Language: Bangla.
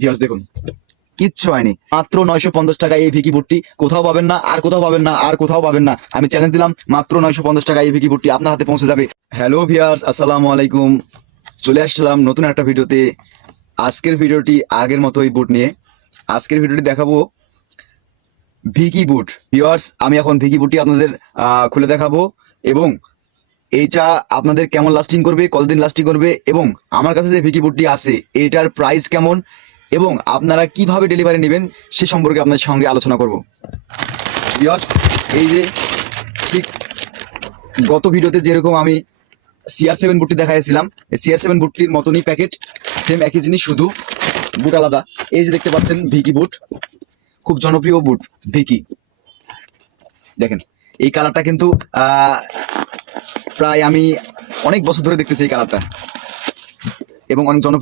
ভিউয়ার্স দেখুন, কিচ্ছু হয়নি, মাত্র 950 টাকা এই ভিকি বুটটি। কোথাও পাবেন না, আর কোথাও পাবেন না, আর কোথাও পাবেন না। আমি চ্যালেঞ্জ দিলাম, মাত্র 950 টাকা এই ভিকি বুটটি আপনার হাতে পৌঁছে যাবে। হ্যালো ভিউয়ার্স, আসসালামু আলাইকুম। চলে আসলাম নতুন একটা ভিডিওতে। আজকের ভিডিওটি আগের মতোই বুট নিয়ে। আজকের ভিডিওটি দেখাবো ভিকি বুট। ভিউয়ার্স, আমি এখন ভিকি বুটটি আপনাদের খুলে দেখাবো, এবং এইটা আপনাদের কেমন লাস্টিং করবে, কতদিন লাস্টিং করবে, এবং আমার কাছে যে ভিকি বুটটি আছে এইটার প্রাইস কেমন, এবং আপনারা কিভাবে ডেলিভারি নেবেন সে সম্পর্কে আপনার সঙ্গে আলোচনা করব। ভিউয়ার্স, এই যে ঠিক গত ভিডিওতে যেরকম আমি CR7 বুটটি দেখাইছিলাম, এই CR7 বুটটির মতনই প্যাকেট, সেম একই জিনিস, শুধু বুট আলাদা। এই যে দেখতে পাচ্ছেন ভিকি বুট, খুব জনপ্রিয় বুট ভিকি। দেখেন এই কালারটা কিন্তু প্রায় আমি অনেক বছর ধরে দেখতেছি এই কালারটা, এবং অনেক জনপ্রিয়।